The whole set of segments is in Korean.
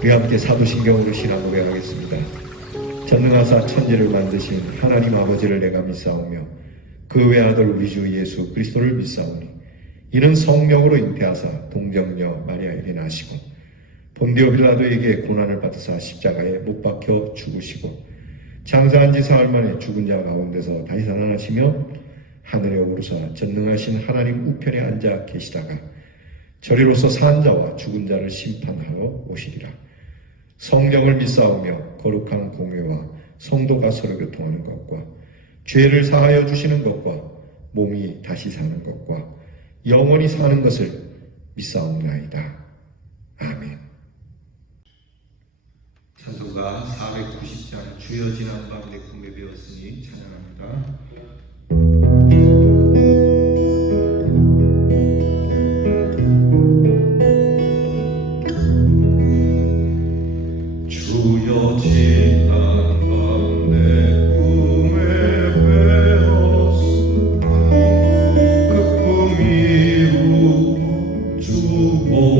우리 함께 사도신경으로 신앙 고백하겠습니다. 전능하사 천지를 만드신 하나님 아버지를 내가 믿사오며 그 외아들 우리 주 예수 그리스도를 믿사오니 이는 성령으로 잉태하사 동정녀 마리아에게 나시고 본디오 빌라도에게 고난을 받으사 십자가에 못 박혀 죽으시고 장사한 지 사흘 만에 죽은 자 가운데서 다시 살아나시며 하늘에 오르사 전능하신 하나님 우편에 앉아 계시다가 저리로서 산 자와 죽은 자를 심판하러 오시리라. 성령을 믿사오며 거룩한 공회와 성도가 서로 교통하는 것과 죄를 사하여 주시는 것과 몸이 다시 사는 것과 영원히 사는 것을 믿사옵나이다. 아멘. 찬송가 490장 주여 지난 밤 내 꿈에 배웠으니 찬양합니다. 주여 지난 밤 내 꿈에 배웠으니 그 꿈이 주옵소서.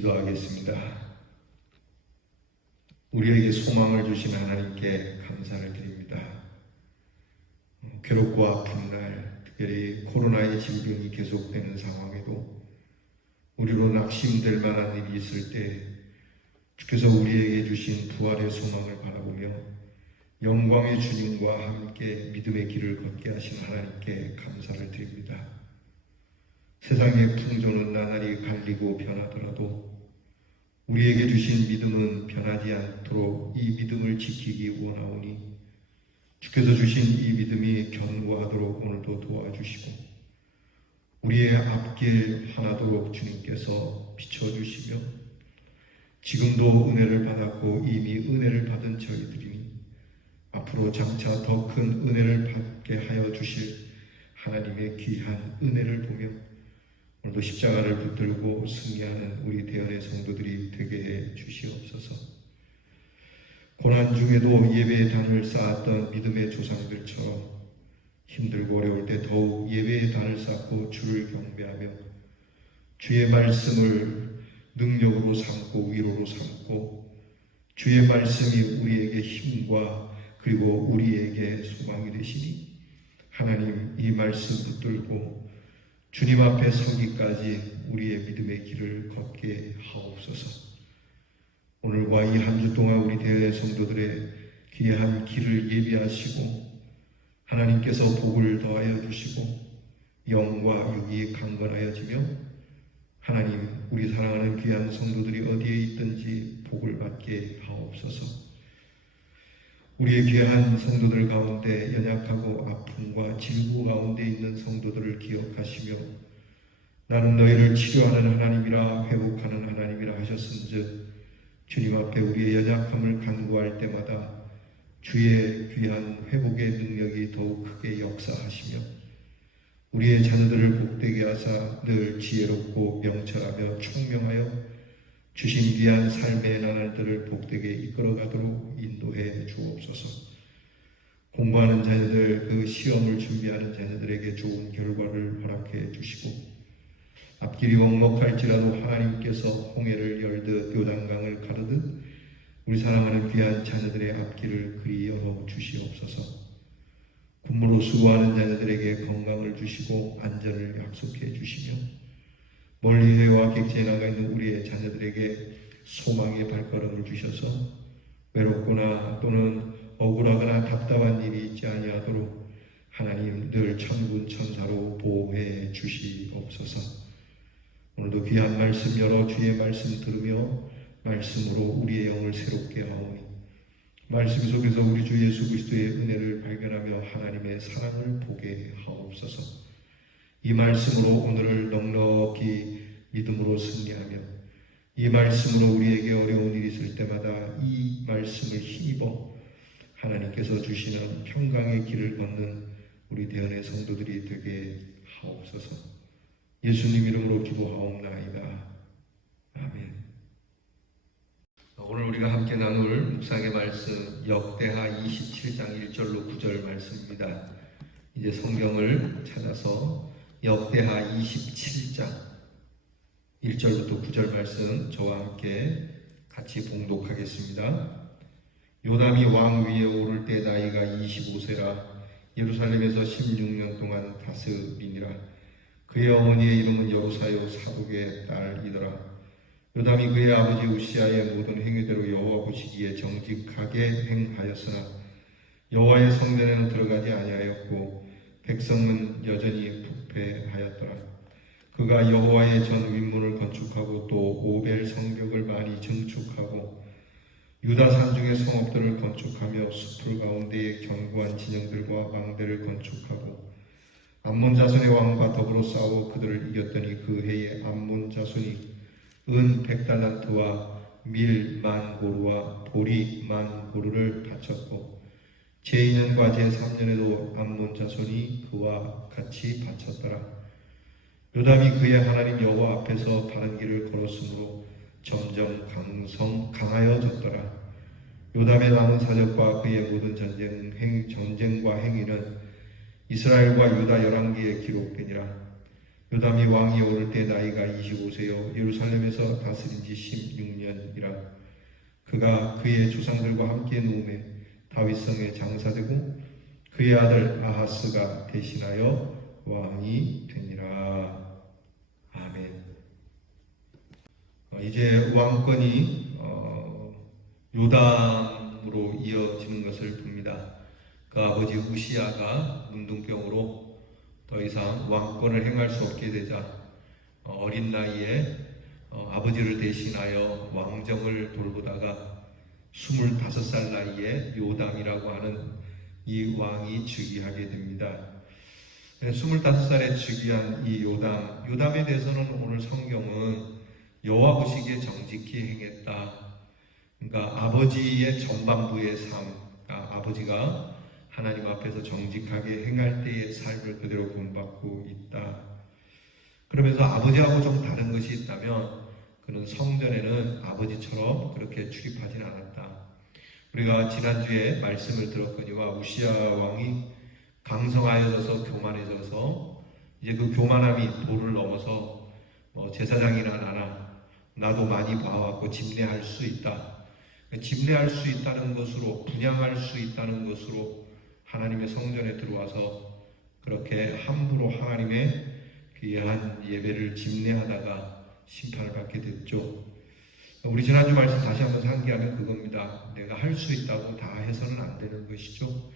기도하겠습니다. 우리에게 소망을 주신 하나님께 감사를 드립니다. 괴롭고 아픈 날, 특별히 코로나의 질병이 계속되는 상황에도 우리로 낙심될 만한 일이 있을 때 주께서 우리에게 주신 부활의 소망을 바라보며 영광의 주님과 함께 믿음의 길을 걷게 하신 하나님께 감사를 드립니다. 세상의 풍조는 나날이 갈리고 변하더라도 우리에게 주신 믿음은 변하지 않도록 이 믿음을 지키기 원하오니 주께서 주신 이 믿음이 견고하도록 오늘도 도와주시고 우리의 앞길 하나도록 주님께서 비춰주시며 지금도 은혜를 받았고 이미 은혜를 받은 저희들이 앞으로 장차 더 큰 은혜를 받게 하여 주실 하나님의 귀한 은혜를 보며 오늘도 십자가를 붙들고 승리하는 우리 대언의 성도들이 되게 해 주시옵소서. 고난 중에도 예배의 단을 쌓았던 믿음의 조상들처럼 힘들고 어려울 때 더욱 예배의 단을 쌓고 주를 경배하며 주의 말씀을 능력으로 삼고 위로로 삼고 주의 말씀이 우리에게 힘과 그리고 우리에게 소망이 되시니 하나님 이 말씀 붙들고 주님 앞에 서기까지 우리의 믿음의 길을 걷게 하옵소서. 오늘과 이 한 주 동안 우리 대회 성도들의 귀한 길을 예비하시고 하나님께서 복을 더하여 주시고 영과 육이 강건하여지며 하나님 우리 사랑하는 귀한 성도들이 어디에 있든지 복을 받게 하옵소서. 우리의 귀한 성도들 가운데 연약하고 아픔과 질고 가운데 있는 성도들을 기억하시며 나는 너희를 치료하는 하나님이라 회복하는 하나님이라 하셨은즉 주님 앞에 우리의 연약함을 간구할 때마다 주의 귀한 회복의 능력이 더욱 크게 역사하시며 우리의 자녀들을 복되게 하사 늘 지혜롭고 명철하며 총명하여 주신 귀한 삶의 나날들을 복되게 이끌어가도록 인도해 주옵소서. 공부하는 자녀들, 그 시험을 준비하는 자녀들에게 좋은 결과를 허락해 주시고 앞길이 먹먹할지라도 하나님께서 홍해를 열듯 요단강을 가르듯 우리 사랑하는 귀한 자녀들의 앞길을 그리 열어 주시옵소서. 군무로 수고하는 자녀들에게 건강을 주시고 안전을 약속해 주시며 멀리 해와 객지에 나가 있는 우리의 자녀들에게 소망의 발걸음을 주셔서 외롭거나 또는 억울하거나 답답한 일이 있지 아니하도록 하나님 늘 천군 천사로 보호해 주시옵소서. 오늘도 귀한 말씀 열어 주의 말씀 들으며 말씀으로 우리의 영을 새롭게 하오니 말씀 속에서 우리 주 예수 그리스도의 은혜를 발견하며 하나님의 사랑을 보게 하옵소서. 이 말씀으로 오늘을 넉넉히 믿음으로 승리하며 이 말씀으로 우리에게 어려운 일이 있을 때마다 이 말씀을 힘입어 하나님께서 주시는 평강의 길을 걷는 우리 대언의 성도들이 되게 하옵소서. 예수님 이름으로 기도하옵나이다. 아멘. 오늘 우리가 함께 나눌 묵상의 말씀 역대하 27장 1절로 9절 말씀입니다. 이제 성경을 찾아서 역대하 27장 1절부터 9절 말씀 저와 함께 같이 봉독하겠습니다. 요담이 왕 위에 오를 때 나이가 25세라 예루살렘에서 16년 동안 다스리니라. 그의 어머니의 이름은 여루사요 사독의 딸이더라. 요담이 그의 아버지 우시아의 모든 행위대로 여호와 보시기에 정직하게 행하였으나 여호와의 성전에는 들어가지 아니하였고 백성은 여전히 부패하였더라. 그가 여호와의 전 윗문을 건축하고 또 오벨 성벽을 많이 증축하고 유다 산중의 성읍들을 건축하며 숲풀 가운데에 견고한 진영들과 망대를 건축하고 암몬 자손의 왕과 더불어 싸워 그들을 이겼더니 그 해에 암몬 자손이 은 100달란트와 밀 10,000고루와 보리 10,000고루를 바쳤고 제2년과 제3년에도 암몬 자손이 그와 같이 바쳤더라. 요담이 그의 하나님 여호와 앞에서 바른 길을 걸었으므로 점점 강하여졌더라. 요담의 남은 사적과 그의 모든 전쟁과 행위는 이스라엘과 유다 열왕기에 기록되니라. 요담이 왕이 오를 때 나이가 25세요 예루살렘에서 다스린 지 16년이라. 그가 그의 조상들과 함께 누움에 다윗성에 장사되고 그의 아들 아하스가 대신하여 왕이 되니라. 아멘. 이제 왕권이 요담으로 이어지는 것을 봅니다. 그 아버지 우시아가 문둥병으로 더 이상 왕권을 행할 수 없게 되자 어린 나이에 아버지를 대신하여 왕정을 돌보다가 25살 나이에 요담이라고 하는 이 왕이 즉위하게 됩니다. 25살에 즉위한 이 요담에 대해서는 오늘 성경은 여호와 보시기에 정직히 행했다. 그러니까 아버지의 전반부의 삶, 아버지가 하나님 앞에서 정직하게 행할 때의 삶을 그대로 본받고 있다. 그러면서 아버지하고 좀 다른 것이 있다면 그는 성전에는 아버지처럼 그렇게 출입하지는 않았다. 우리가 지난주에 말씀을 들었거니와 우시야 왕이 강성하여져서 교만해져서 이제 그 교만함이 도를 넘어서 제사장이나 나도 많이 봐왔고 집례할 수 있다. 집례할 수 있다는 것으로, 분양할 수 있다는 것으로 하나님의 성전에 들어와서 그렇게 함부로 하나님의 귀한 예배를 집례하다가 심판을 받게 됐죠. 우리 지난주 말씀 다시 한번 상기하면 그겁니다. 내가 할 수 있다고 다 해서는 안 되는 것이죠.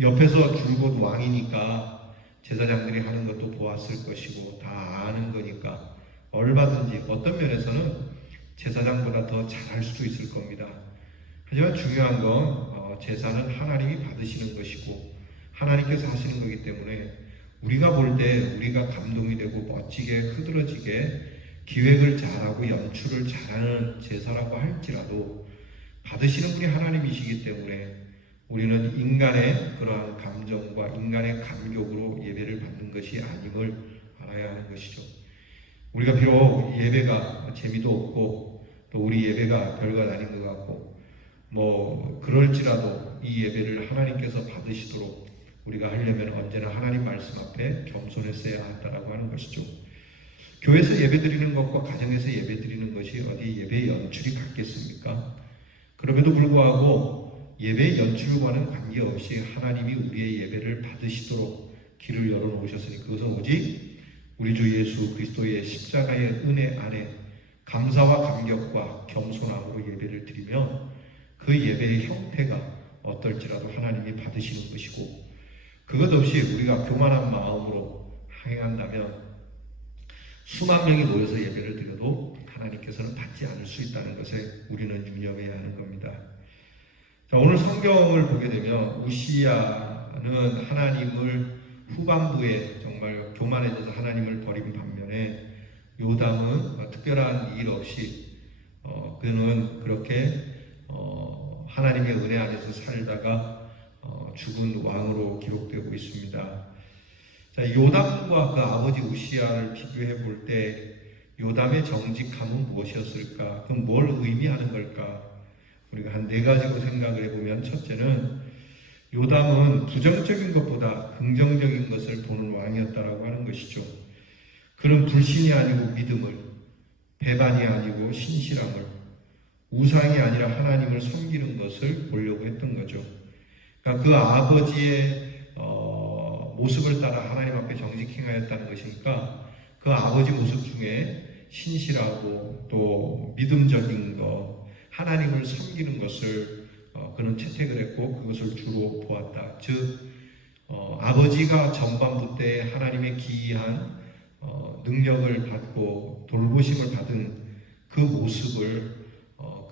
옆에서 줄곧 왕이니까 제사장들이 하는 것도 보았을 것이고 다 아는 거니까 얼마든지 어떤 면에서는 제사장보다 더 잘할 수도 있을 겁니다. 하지만 중요한 건 제사는 하나님이 받으시는 것이고 하나님께서 하시는 거기 때문에 우리가 볼 때 우리가 감동이 되고 멋지게 흐드러지게 기획을 잘하고 연출을 잘하는 제사라고 할지라도 받으시는 분이 하나님이시기 때문에 우리는 인간의 그러한 감정과 인간의 감격으로 예배를 받는 것이 아님을 알아야 하는 것이죠. 우리가 비록 예배가 재미도 없고 또 우리 예배가 별것 아닌 것 같고 그럴지라도 이 예배를 하나님께서 받으시도록 우리가 하려면 언제나 하나님 말씀 앞에 겸손했어야 한다라고 하는 것이죠. 교회에서 예배드리는 것과 가정에서 예배드리는 것이 어디 예배의 연출이 같겠습니까? 그럼에도 불구하고 예배의 연출과는 관계없이 하나님이 우리의 예배를 받으시도록 길을 열어놓으셨으니 그것은 오직 우리 주 예수 그리스도의 십자가의 은혜 안에 감사와 감격과 겸손함으로 예배를 드리면 그 예배의 형태가 어떨지라도 하나님이 받으시는 것이고 그것 없이 우리가 교만한 마음으로 행한다면 수만 명이 모여서 예배를 드려도 하나님께서는 받지 않을 수 있다는 것에 우리는 유념해야 하는 겁니다. 자, 오늘 성경을 보게 되면 우시야는 하나님을 후반부에 정말 교만해져서 하나님을 버린 반면에 요담은 특별한 일 없이 그는 그렇게 하나님의 은혜 안에서 살다가 죽은 왕으로 기록되고 있습니다. 자, 요담과 그 아버지 우시야를 비교해 볼 때 요담의 정직함은 무엇이었을까? 그럼 뭘 의미하는 걸까? 우리가 한 4가지로 생각을 해보면 첫째는 요담은 부정적인 것보다 긍정적인 것을 보는 왕이었다라고 하는 것이죠. 그는 불신이 아니고 믿음을, 배반이 아니고 신실함을, 우상이 아니라 하나님을 섬기는 것을 보려고 했던 거죠. 그러니까 그 아버지의 모습을 따라 하나님 앞에 정직히 행하였다는 것이니까 그 아버지 모습 중에 신실하고 또 믿음적인 것, 하나님을 섬기는 것을 그는 채택을 했고 그것을 주로 보았다. 즉 아버지가 전반부 때 하나님의 기이한 능력을 받고 돌보심을 받은 그 모습을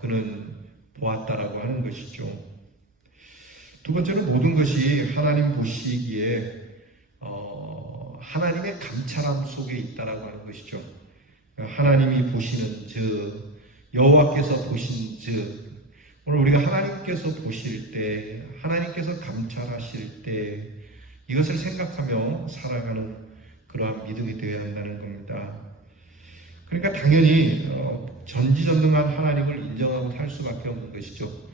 그는 보았다라고 하는 것이죠. 두 번째는 모든 것이 하나님 보시기에 하나님의 감찰함 속에 있다라고 하는 것이죠. 하나님이 보시는 즉 여호와께서 보신 즉 오늘 우리가 하나님께서 보실 때 하나님께서 감찰하실 때 이것을 생각하며 살아가는 그러한 믿음이 되어야 한다는 겁니다. 그러니까 당연히 전지전능한 하나님을 인정하고 살 수밖에 없는 것이죠.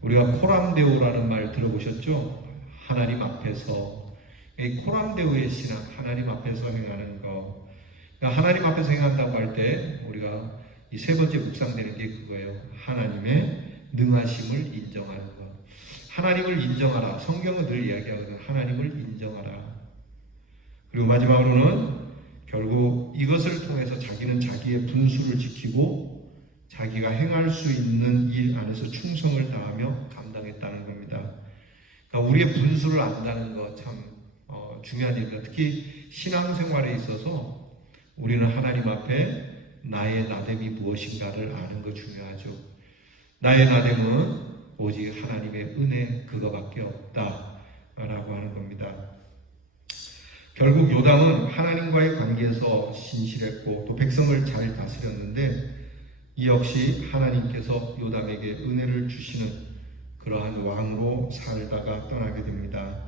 우리가 코람데오라는 말 들어보셨죠? 하나님 앞에서 이 코람데오의 신앙, 하나님 앞에서 행하는 것. 그러니까 하나님 앞에서 행한다고 할 때 우리가 이 3번째 묵상되는 게 그거예요. 하나님의 능하심을 인정하는 것. 하나님을 인정하라. 성경은 늘 이야기하거든. 하나님을 인정하라. 그리고 마지막으로는 결국 이것을 통해서 자기는 자기의 분수를 지키고 자기가 행할 수 있는 일 안에서 충성을 다하며 감당했다는 겁니다. 그러니까 우리의 분수를 안다는 것 참 중요한 일입니다. 특히 신앙생활에 있어서 우리는 하나님 앞에 나의 나됨이 무엇인가를 아는 거 중요하죠. 나의 나됨은 오직 하나님의 은혜 그거밖에 없다라고 하는 겁니다. 결국 요담은 하나님과의 관계에서 신실했고 또 백성을 잘 다스렸는데 이 역시 하나님께서 요담에게 은혜를 주시는 그러한 왕으로 살다가 떠나게 됩니다.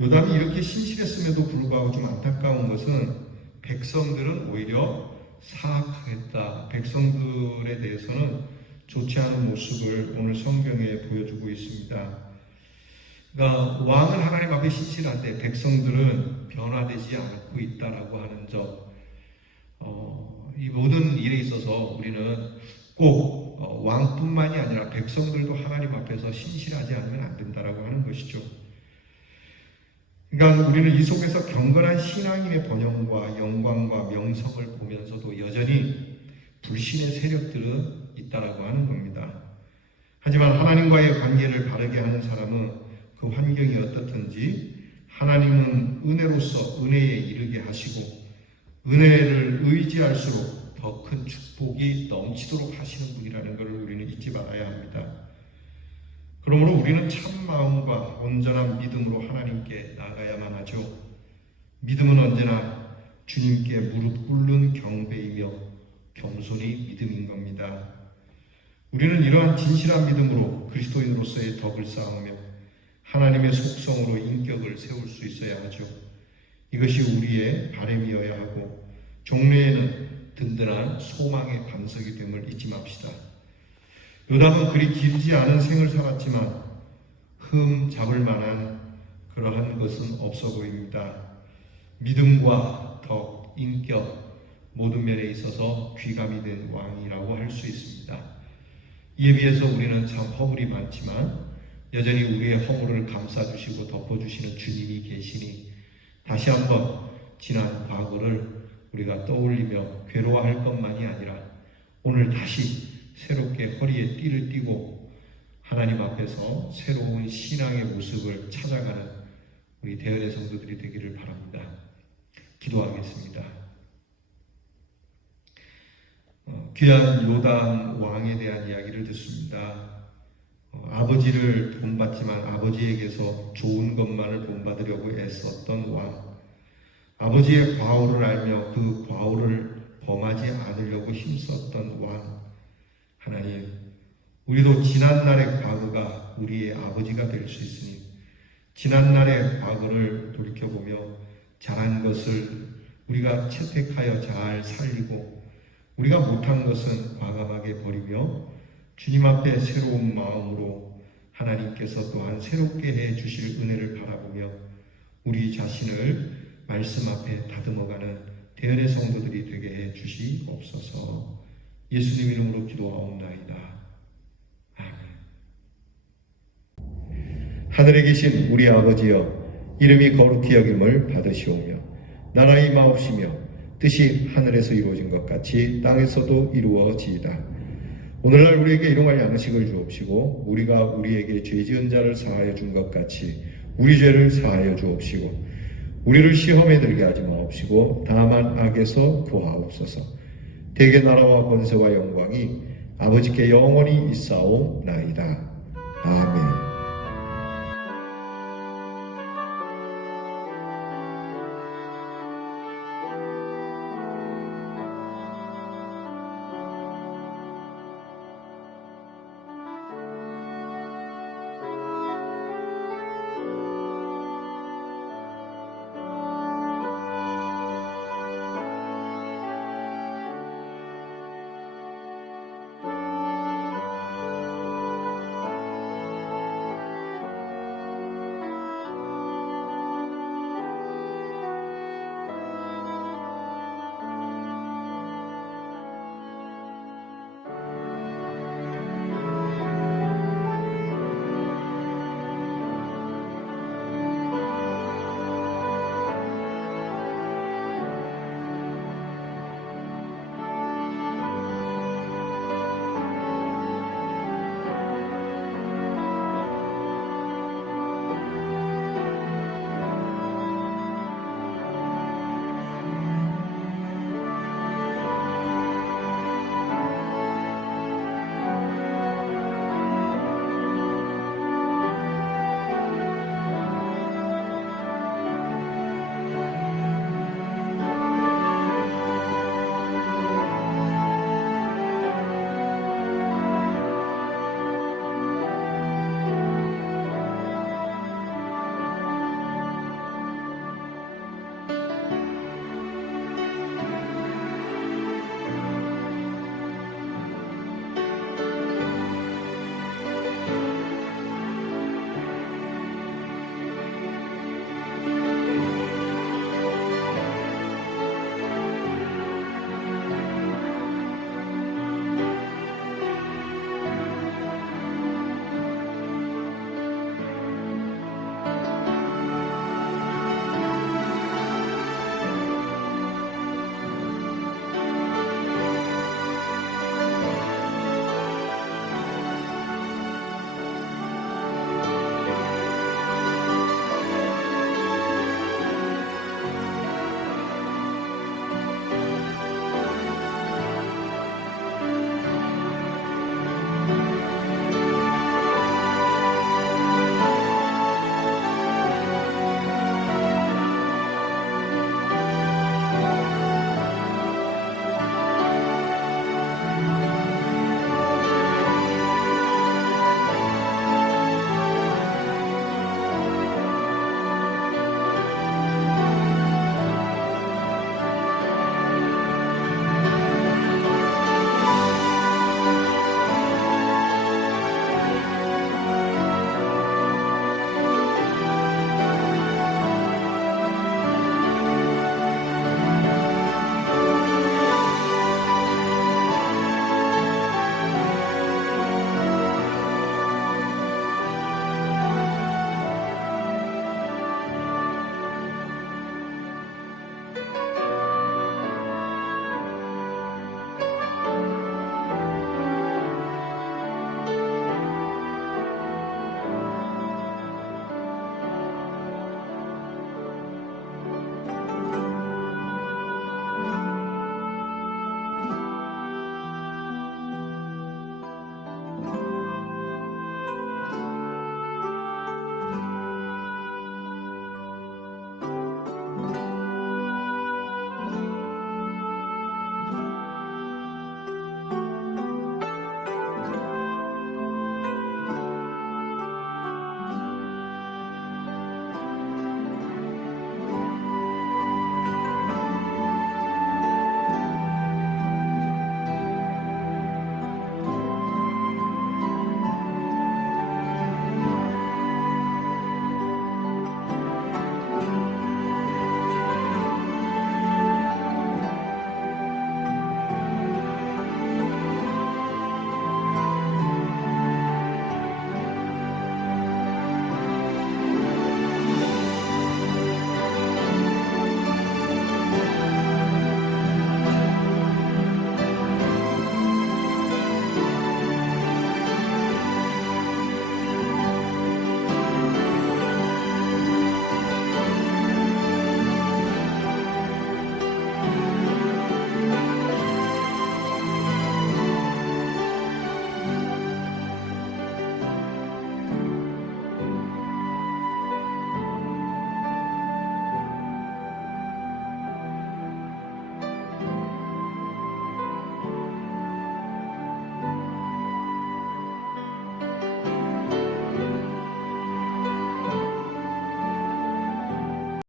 요담이 이렇게 신실했음에도 불구하고 좀 안타까운 것은 백성들은 오히려 사악했다. 백성들에 대해서는 좋지 않은 모습을 오늘 성경에 보여주고 있습니다. 그러니까 왕은 하나님 앞에 신실한데 백성들은 변화되지 않고 있다라고 하는 점, 이 모든 일에 있어서 우리는 꼭 왕뿐만이 아니라 백성들도 하나님 앞에서 신실하지 않으면 안 된다라고 하는 것이죠. 그러니까 우리는 이 속에서 경건한 신앙인의 번영과 영광과 명성을 보면서도 여전히 불신의 세력들은 있다라고 하는 겁니다. 하지만 하나님과의 관계를 바르게 하는 사람은 그 환경이 어떻든지 하나님은 은혜로서 은혜에 이르게 하시고 은혜를 의지할수록 더 큰 축복이 넘치도록 하시는 분이라는 것을 우리는 잊지 말아야 합니다. 그러므로 우리는 참 마음과 온전한 믿음으로 하나님께 나아가야만 하죠. 믿음은 언제나 주님께 무릎 꿇는 경배이며 겸손이 믿음인 겁니다. 우리는 이러한 진실한 믿음으로 그리스도인으로서의 덕을 쌓으며 하나님의 속성으로 인격을 세울 수 있어야 하죠. 이것이 우리의 바람이어야 하고 종래에는 든든한 소망의 반석이 됨을 잊지 맙시다. 요담은 그리 길지 않은 생을 살았지만 흠 잡을 만한 그러한 것은 없어 보입니다. 믿음과 덕, 인격 모든 면에 있어서 귀감이 된 왕이라고 할 수 있습니다. 이에 비해서 우리는 참 허물이 많지만 여전히 우리의 허물을 감싸주시고 덮어주시는 주님이 계시니 다시 한번 지난 과거를 우리가 떠올리며 괴로워할 것만이 아니라 오늘 다시 새롭게 허리에 띠를 띠고 하나님 앞에서 새로운 신앙의 모습을 찾아가는 우리 대연의 성도들이 되기를 바랍니다. 기도하겠습니다. 귀한 요담 왕에 대한 이야기를 듣습니다. 아버지를 본받지만 아버지에게서 좋은 것만을 본받으려고 애썼던 왕, 아버지의 과오를 알며 그 과오를 범하지 않으려고 힘썼던 왕. 하나님, 우리도 지난날의 과거가 우리의 아버지가 될 수 있으니 지난날의 과거를 돌이켜보며 잘한 것을 우리가 채택하여 잘 살리고 우리가 못한 것은 과감하게 버리며 주님 앞에 새로운 마음으로 하나님께서 또한 새롭게 해 주실 은혜를 바라보며 우리 자신을 말씀 앞에 다듬어가는 대연의 성도들이 되게 해 주시옵소서. 예수님 이름으로 기도하옵나이다. 아멘. 하늘에 계신 우리 아버지여, 이름이 거룩히 여김을 받으시오며 나라가 임하옵시며 뜻이 하늘에서 이루어진 것 같이 땅에서도 이루어지이다. 오늘날 우리에게 일용할 양식을 주옵시고 우리가 우리에게 죄 지은 자를 사하여 준 것 같이 우리 죄를 사하여 주옵시고 우리를 시험에 들게 하지 마옵시고 다만 악에서 구하옵소서. 대개 나라와 권세와 영광이 아버지께 영원히 있사옵나이다. 아멘.